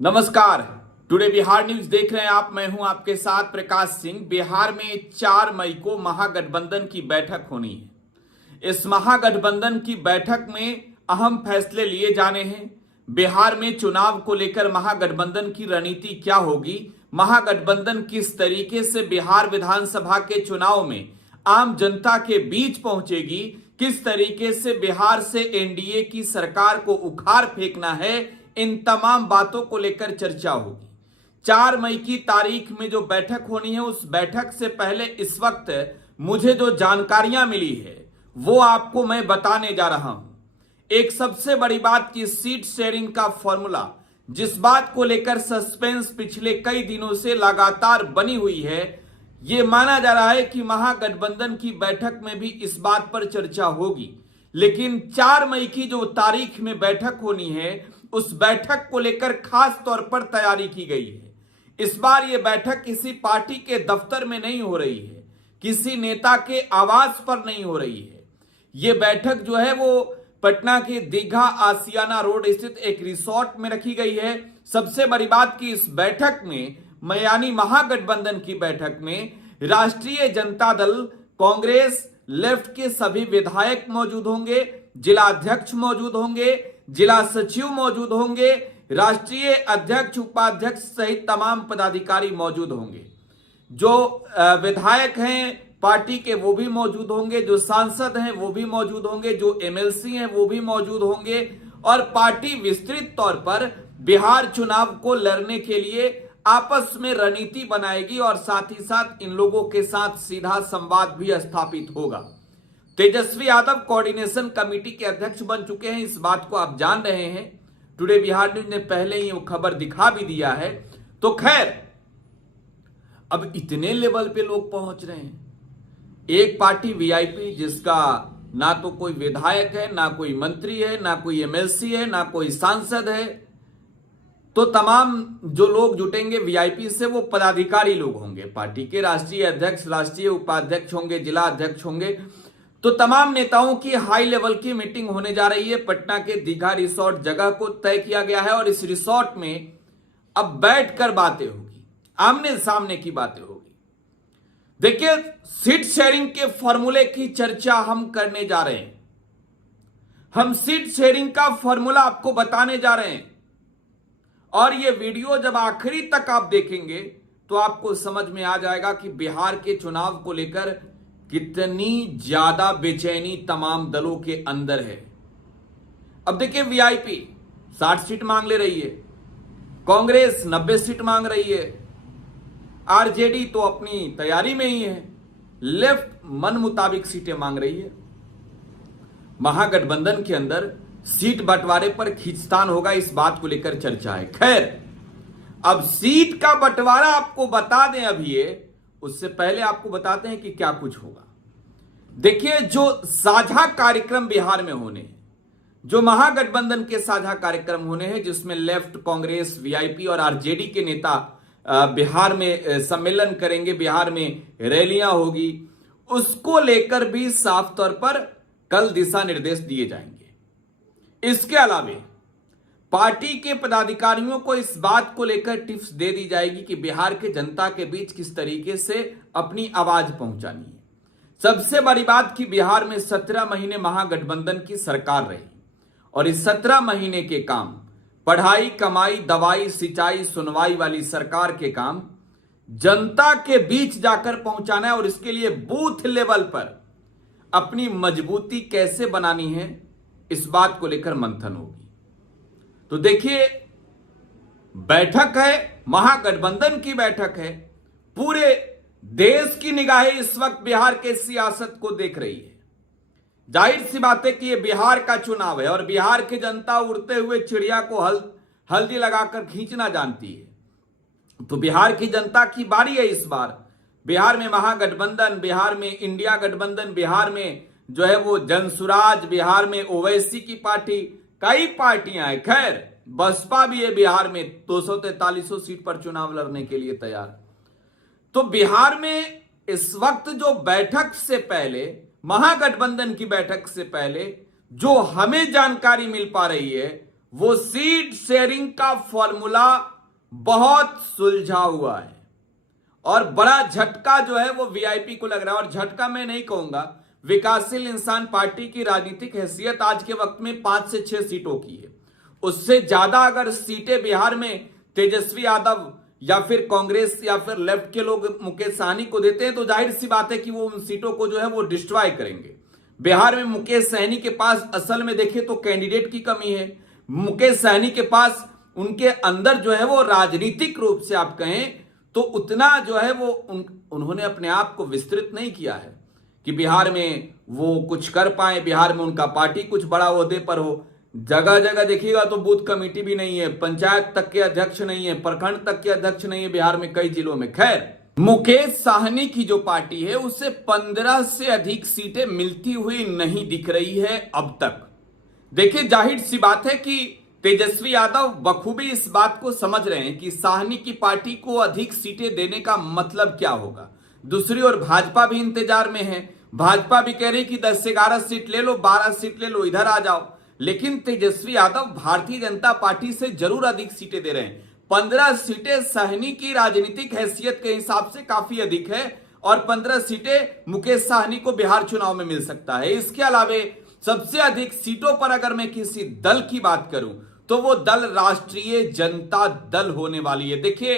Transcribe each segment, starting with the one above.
नमस्कार। Today Bihar news देख रहे हैं आप। मैं हूं आपके साथ प्रकाश सिंह। बिहार में 4 मई को महागठबंधन की बैठक होनी है। इस महागठबंधन की बैठक में अहम फैसले लिए जाने हैं। बिहार में चुनाव को लेकर महागठबंधन की रणनीति क्या होगी, महागठबंधन किस तरीके से बिहार विधानसभा के चुनाव में आम जनता के बीच पहुंचेगी, किस तरीके से बिहार से एनडीए की सरकार को उखाड़ फेंकना है, इन तमाम बातों को लेकर चर्चा होगी। 4 मई की तारीख में जो बैठक होनी है, उस बैठक से पहले इस वक्त मुझे जो जानकारियां मिली है वो आपको मैं बताने जा रहा हूं। एक सबसे बड़ी बात की सीट शेयरिंग का फॉर्मूला, जिस बात को लेकर सस्पेंस पिछले कई दिनों से लगातार बनी हुई है, यह माना जा रहा है कि महागठबंधन की बैठक में भी इस बात पर चर्चा होगी। लेकिन 4 मई की जो तारीख में बैठक होनी है, उस बैठक को लेकर खास तौर पर तैयारी की गई है। इस बार यह बैठक किसी पार्टी के दफ्तर में नहीं हो रही है, किसी नेता के आवास पर नहीं हो रही है। यह बैठक जो है वो पटना के दीघा आसियाना रोड स्थित एक रिसोर्ट में रखी गई है। सबसे बड़ी बात की इस बैठक में, यानी महागठबंधन की बैठक में, राष्ट्रीय जनता दल, कांग्रेस, लेफ्ट के सभी विधायक मौजूद होंगे, जिला अध्यक्ष मौजूद होंगे, जिला सचिव मौजूद होंगे, राष्ट्रीय अध्यक्ष, उपाध्यक्ष सहित तमाम पदाधिकारी मौजूद होंगे। जो विधायक हैं पार्टी के वो भी मौजूद होंगे, जो सांसद हैं वो भी मौजूद होंगे, जो एमएलसी हैं वो भी मौजूद होंगे। और पार्टी विस्तृत तौर पर बिहार चुनाव को लड़ने के लिए आपस में रणनीति बनाएगी और साथ ही साथ इन लोगों के साथ सीधा संवाद भी स्थापित होगा। तेजस्वी यादव कोऑर्डिनेशन कमेटी के अध्यक्ष बन चुके हैं, इस बात को आप जान रहे हैं। टुडे बिहार न्यूज ने पहले ही वो खबर दिखा भी दिया है। तो खैर, अब इतने लेवल पे लोग पहुंच रहे हैं। एक पार्टी वीआईपी, जिसका ना तो कोई विधायक है, ना कोई मंत्री है, ना कोई एमएलसी है, ना कोई सांसद है, तो तमाम जो लोग जुटेंगे वीआईपी से वो पदाधिकारी लोग होंगे। पार्टी के राष्ट्रीय अध्यक्ष, राष्ट्रीय उपाध्यक्ष होंगे, जिला अध्यक्ष होंगे। तो तमाम नेताओं की हाई लेवल की मीटिंग होने जा रही है। पटना के दीघा रिसोर्ट जगह को तय किया गया है और इस रिसोर्ट में अब बैठकर बातें होगी, आमने सामने की बातें होगी। देखिए, सीट शेयरिंग के फॉर्मूले की चर्चा हम करने जा रहे हैं। हम सीट शेयरिंग का फॉर्मूला आपको बताने जा रहे हैं और यह वीडियो जब आखिरी तक आप देखेंगे तो आपको समझ में आ जाएगा कि बिहार के चुनाव को लेकर कितनी ज्यादा बेचैनी तमाम दलों के अंदर है। अब देखिए, वीआईपी 60 सीट मांग ले रही है, कांग्रेस 90 सीट मांग रही है, आरजेडी तो अपनी तैयारी में ही है, लेफ्ट मन मुताबिक सीटें मांग रही है। महागठबंधन के अंदर सीट बंटवारे पर खींचतान होगा, इस बात को लेकर चर्चा है। खैर, अब सीट का बंटवारा आपको बता दें अभी ये, उससे पहले आपको बताते हैं कि क्या कुछ होगा। देखिए, जो साझा कार्यक्रम बिहार में होने हैं, जो महागठबंधन के साझा कार्यक्रम होने हैं, जिसमें लेफ्ट, कांग्रेस, वीआईपी और आरजेडी के नेता बिहार में सम्मेलन करेंगे, बिहार में रैलियां होगी, उसको लेकर भी साफ तौर पर कल दिशा निर्देश दिए जाएंगे। इसके अलावा पार्टी के पदाधिकारियों को इस बात को लेकर टिप्स दे दी जाएगी कि बिहार के जनता के बीच किस तरीके से अपनी आवाज पहुंचानी है। सबसे बड़ी बात कि बिहार में 17 महीने महागठबंधन की सरकार रही और इस 17 महीने के काम, पढ़ाई, कमाई, दवाई, सिंचाई, सुनवाई वाली सरकार के काम जनता के बीच जाकर पहुंचाना है और इसके लिए बूथ लेवल पर अपनी मजबूती कैसे बनानी है, इस बात को लेकर मंथन होगी। तो देखिए, बैठक है, महागठबंधन की बैठक है, पूरे देश की निगाहें इस वक्त बिहार के सियासत को देख रही है। जाहिर सी बात है कि यह बिहार का चुनाव है और बिहार की जनता उड़ते हुए चिड़िया को हल्दी लगाकर खींचना जानती है। तो बिहार की जनता की बारी है इस बार। बिहार में महागठबंधन, बिहार में इंडिया गठबंधन, बिहार में जो है वो जनसुराज, बिहार में ओवैसी की पार्टी, कई पार्टियां हैं। खैर, बसपा भी है बिहार में 243 सीट पर चुनाव लड़ने के लिए तैयार। तो बिहार में इस वक्त जो बैठक से पहले, महागठबंधन की बैठक से पहले जो हमें जानकारी मिल पा रही है वो सीट शेयरिंग का फॉर्मूला बहुत सुलझा हुआ है और बड़ा झटका जो है वो वीआईपी को लग रहा है। और झटका मैं नहीं कहूंगा, विकासशील इंसान पार्टी की राजनीतिक हैसियत आज के वक्त में 5 से 6 सीटों की है। उससे ज्यादा अगर सीटें बिहार में तेजस्वी यादव या फिर कांग्रेस या फिर लेफ्ट के लोग मुकेश सहनी को देते हैं तो जाहिर सी बात है कि वो उन सीटों को जो है वो डिस्ट्रॉय करेंगे। बिहार में मुकेश सहनी के पास असल में देखें तो कैंडिडेट की कमी है। मुकेश सहनी के पास उनके अंदर जो है वो राजनीतिक रूप से आप कहें तो उतना जो है वो उन्होंने अपने आप को विस्तृत नहीं किया है कि बिहार में वो कुछ कर पाए, बिहार में उनका पार्टी कुछ बड़ा ओहदे पर हो। जगह जगह देखिएगा तो बूथ कमेटी भी नहीं है, पंचायत तक के अध्यक्ष नहीं है, प्रखंड तक के अध्यक्ष नहीं है बिहार में कई जिलों में। खैर, मुकेश सहनी की जो पार्टी है उसे 15 से अधिक सीटें मिलती हुई नहीं दिख रही है अब तक। देखिए, जाहिर सी बात है कि तेजस्वी यादव बखूबी इस बात को समझ रहे हैं कि सहनी की पार्टी को अधिक सीटें देने का मतलब क्या होगा। दूसरी ओर भाजपा भी इंतजार में है, भाजपा भी कह रही कि 10 से 11 सीट ले लो, 12 सीट ले लो, इधर आ जाओ। लेकिन तेजस्वी यादव भारतीय जनता पार्टी से जरूर अधिक सीटें दे रहे हैं। 15 सीटें सहनी की राजनीतिक हैसियत के हिसाब से काफी अधिक है और 15 सीटें मुकेश सहनी को बिहार चुनाव में मिल सकता है। इसके अलावा सबसे अधिक सीटों पर अगर मैं किसी दल की बात करूं तो वो दल राष्ट्रीय जनता दल होने वाली है। देखिए,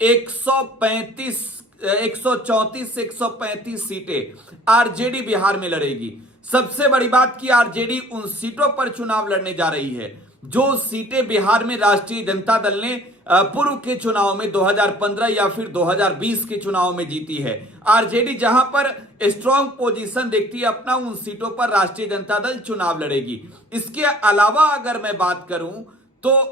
134 से 135 सीटें आरजेडी बिहार में लड़ेगी। सबसे बड़ी बात कि आरजेडी उन सीटों पर चुनाव लड़ने जा रही है जो सीटें बिहार में राष्ट्रीय जनता दल ने पूर्व के चुनाव में 2015 या फिर 2020 के चुनाव में जीती है। आरजेडी जहां पर स्ट्रांग पोजीशन देखती है अपना, उन सीटों पर राष्ट्रीय जनता दल चुनाव लड़ेगी। इसके अलावा अगर मैं बात करूं तो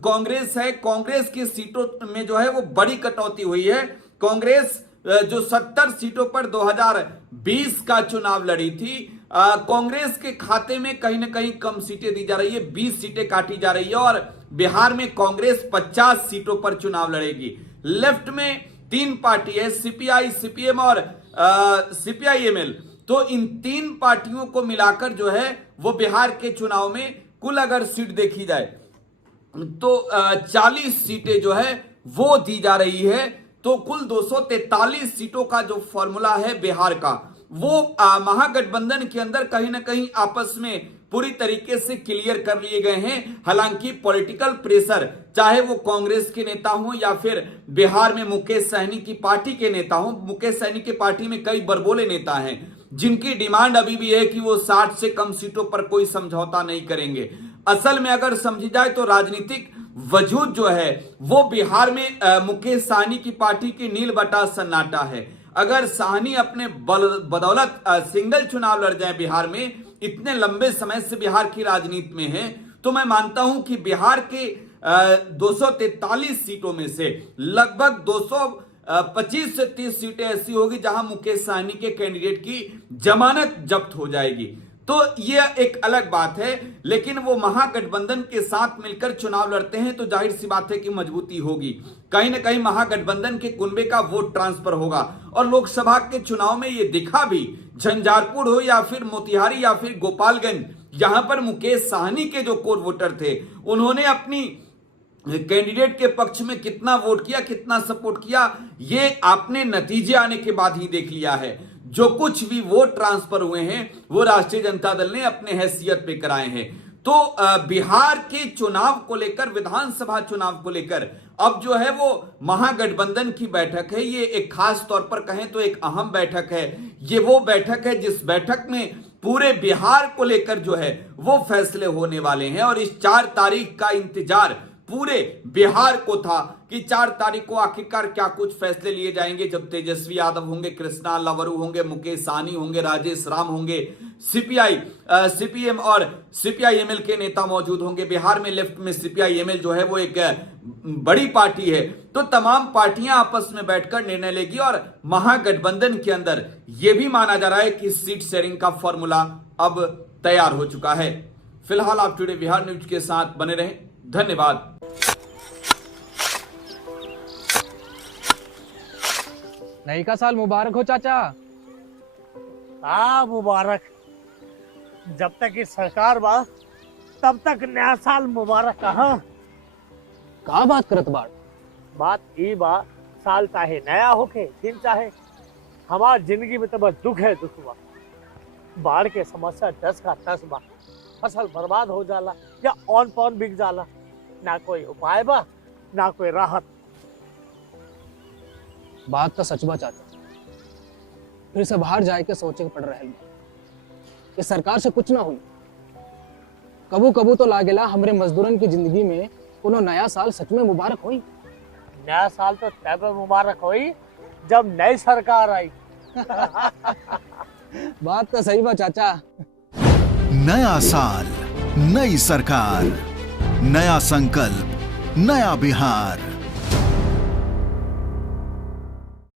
कांग्रेस है, कांग्रेस की सीटों में जो है वो बड़ी कटौती हुई है। कांग्रेस जो 70 सीटों पर 2020 का चुनाव लड़ी थी, कांग्रेस के खाते में कहीं ना कहीं कम सीटें दी जा रही है, 20 सीटें काटी जा रही है और बिहार में कांग्रेस 50 सीटों पर चुनाव लड़ेगी। लेफ्ट में 3 पार्टी है, सीपीआई, सीपीएम और सीपीआईएमएल। तो इन 3 पार्टियों को मिलाकर जो है वो बिहार के चुनाव में कुल अगर सीट देखी जाए तो 40 सीटें जो है वो दी जा रही है। तो कुल 243 सीटों का जो फॉर्मूला है बिहार का, वो महागठबंधन के अंदर कहीं ना कहीं आपस में पूरी तरीके से क्लियर कर लिए गए हैं। हालांकि पॉलिटिकल प्रेशर, चाहे वो कांग्रेस के नेता हो या फिर बिहार में मुकेश सहनी की पार्टी के नेता हो, मुकेश सहनी की पार्टी में कई बड़बोले नेता हैं जिनकी डिमांड अभी भी है कि वो 60 से कम सीटों पर कोई समझौता नहीं करेंगे। असल में अगर समझी जाए तो राजनीतिक वजूद जो है वो बिहार में मुकेश सहनी की पार्टी की नील बटा सन्नाटा है। अगर सहनी अपने बदौलत सिंगल चुनाव लड़ जाए बिहार में, इतने लंबे समय से बिहार की राजनीति में है, तो मैं मानता हूं कि बिहार के 243 सीटों में से लगभग 225 से 30 सीटें ऐसी होगी जहां मुकेश सहनी के कैंडिडेट की जमानत जब्त हो जाएगी। तो यह एक अलग बात है। लेकिन वो महागठबंधन के साथ मिलकर चुनाव लड़ते हैं तो जाहिर सी बात है कि मजबूती होगी, कहीं ना कहीं महागठबंधन के कुनबे का वोट ट्रांसफर होगा। और लोकसभा के चुनाव में यह दिखा भी, झंझारपुर हो या फिर मोतिहारी या फिर गोपालगंज, यहां पर मुकेश सहनी के जो कोर वोटर थे उन्होंने अपनी कैंडिडेट के पक्ष में कितना वोट किया, कितना सपोर्ट किया, ये आपने नतीजे आने के बाद ही देख लिया है। जो कुछ भी वोट ट्रांसफर हुए हैं वो राष्ट्रीय जनता दल ने अपने हैसियत पे कराए हैं। तो बिहार के चुनाव को लेकर, विधानसभा चुनाव को लेकर अब जो है वो महागठबंधन की बैठक है। ये एक खास तौर पर कहें तो एक अहम बैठक है। ये वो बैठक है जिस बैठक में पूरे बिहार को लेकर जो है वो फैसले होने वाले हैं। और इस 4 तारीख का इंतजार पूरे बिहार को था कि 4 तारीख को आखिरकार क्या कुछ फैसले लिए जाएंगे, जब तेजस्वी यादव होंगे, कृष्णा लवरू होंगे, मुकेश सहनी होंगे, राजेश राम होंगे, सीपीआई, सीपीएम और सीपीआईएमएल के नेता मौजूद होंगे। बिहार में लेफ्ट में सीपीआईएमएल जो है वो एक बड़ी पार्टी है। तो तमाम पार्टियां आपस में बैठकर निर्णय लेगी और महागठबंधन के अंदर यह भी माना जा रहा है कि सीट शेयरिंग का फॉर्मूला अब तैयार हो चुका है। फिलहाल आप टुडे बिहार न्यूज के साथ बने रहें। धन्यवाद। नई का साल मुबारक हो चाचा। हाँ मुबारक। जब तक इस सरकार बा तब तक नया साल मुबारक कहा। का बात करत बाड़? बात ई बा, साल चाहे नया होके दिन चाहे, हमार जिंदगी में तो बस दुख है, दुख बा। बाढ़ के समस्या 10 का 10 बा। फसल बर्बाद हो जाला या ऑन पॉन बिक जाला, ना कोई उपाय बा ना कोई राहत। बात तो सच बा चाचा, फिर से बाहर जाए के सोचे के पड़ रहा है। ये सरकार से कुछ ना हुई। कबू कबू तो लागेला हमरे मजदूरन की जिंदगी में कोनो नया साल सच में मुबारक हुई। नया साल तो तब मुबारक हुई जब नई सरकार आई। बात तो सही बा चाचा। नया साल, नई सरकार, नया संकल्प, नया बिहार।